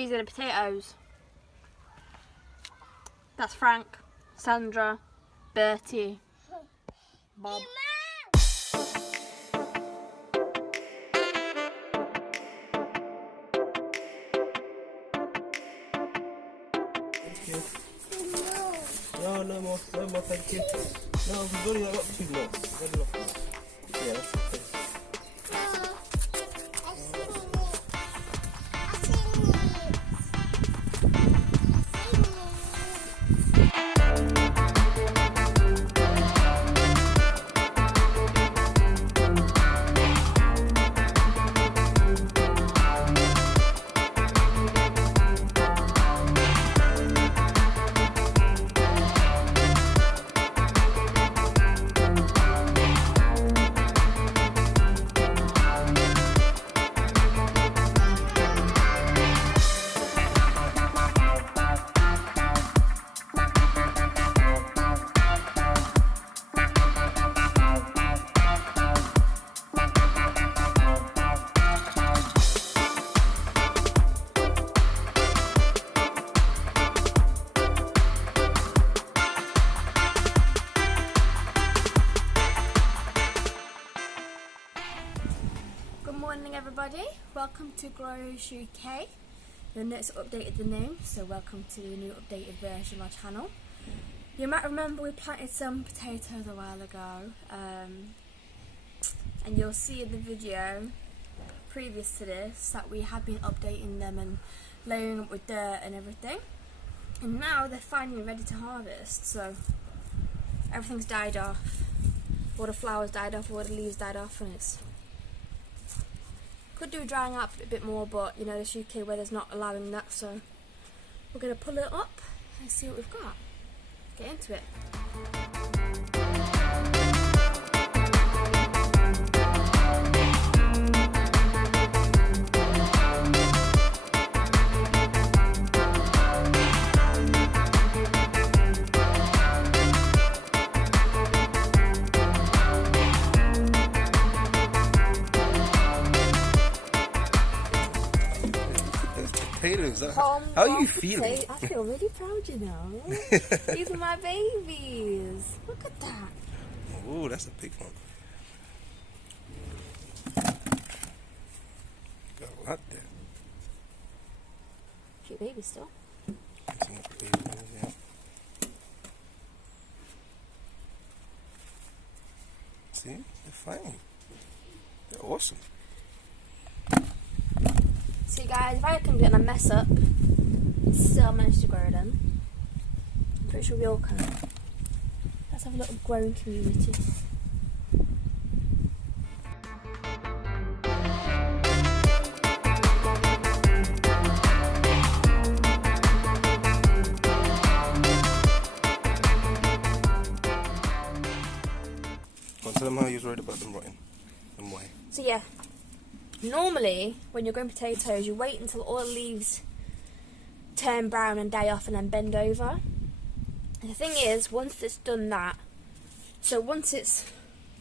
These are the potatoes. That's Frank, Sandra, Bertie, Bob. No, no more, thank you. No, we've only got 2 more. We've got enough more. Yeah, that's okay. Good morning everybody, welcome to Grows UK. You'll notice I've updated the name, so welcome to the new updated version of our channel. You might remember we planted some potatoes a while ago, and you'll see in the video previous to this that we have been updating them and layering up with dirt and everything. And now they're finally ready to harvest, so everything's died off. All the flowers died off, all the leaves died off, and it's could do drying up a bit more, but you know this UK weather's not allowing that, so we're going to pull it up and see what we've got. Get into it. Potatoes. How are you feeling? I feel really proud, you know. These are my babies. Look at that. Oh, that's a big one. Got a lot there. Cute baby still. Some more potatoes, yeah. See, they're fine. They're awesome. See guys, if I can do it and I mess up, still manage to grow them. I'm pretty sure we all can. Let's have a little growing community. Well, tell them how you're worried about them rotting and why. So yeah, normally when you're growing potatoes you wait until all the leaves turn brown and die off and then bend over. And the thing is, once it's done that, so once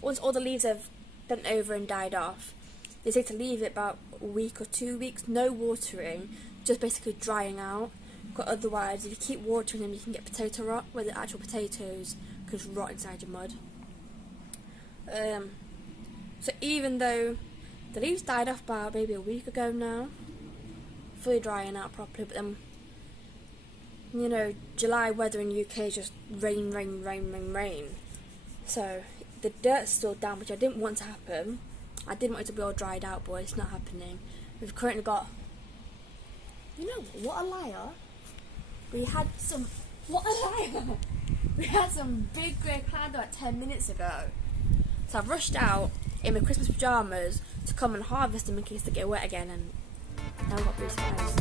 all the leaves have bent over and died off, they say to leave it about a week or 2 weeks, no watering, just basically drying out. Because otherwise if you keep watering them you can get potato rot, where the actual potatoes could rot inside your mud. So even though the leaves died off about maybe a week ago now, fully drying out properly, but then, you know, July weather in UK is just rain, rain, rain, rain, rain. So the dirt's still down, which I didn't want to happen. I didn't want it to be all dried out, but it's not happening. We've currently got, you know, what a liar. We had some big grey cloud about 10 minutes ago. So I've rushed out in my Christmas pyjamas to come and harvest them in case they get wet again, and now I've got blue skies.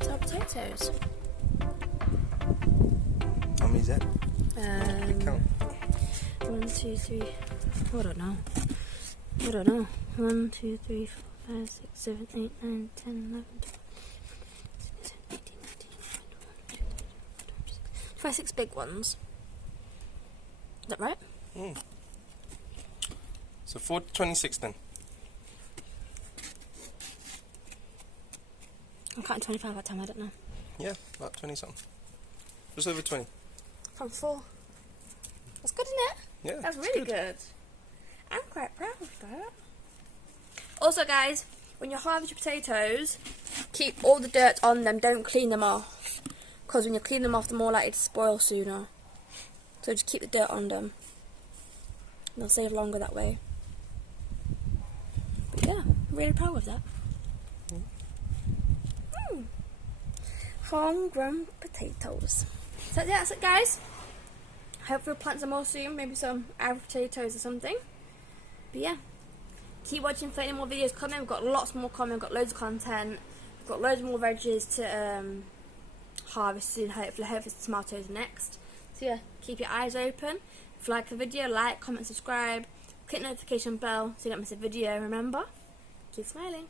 So potatoes. How many is that? Count. 1, 2, 3. I don't know. 1, 2, 3, 4, 5, 6, 7, 8, 9, 10, 11, 12. 26 big ones. Is that right? So 26 then. I'm counting 25 that time, I don't know. Yeah, about 20 something. Just over 20. From 4. That's good, isn't it? Yeah, That's it's really good. I'm quite proud of that. Also, guys, when you harvest your potatoes, keep all the dirt on them. Don't clean them off, because when you clean them off, they're more likely to spoil sooner. So just keep the dirt on them. And they'll save longer that way. But yeah, I'm really proud of that. Homegrown potatoes. So yeah, that's it, guys. Hopefully we'll plant some more soon. Maybe some Irish potatoes or something. But yeah, keep watching for any more videos coming. We've got lots more coming. We've got loads of content. We've got loads more veggies to harvest soon. Hopefully tomatoes next. So yeah, keep your eyes open. If you like the video, like, comment, subscribe. Click the notification bell so you don't miss a video. Remember, keep smiling.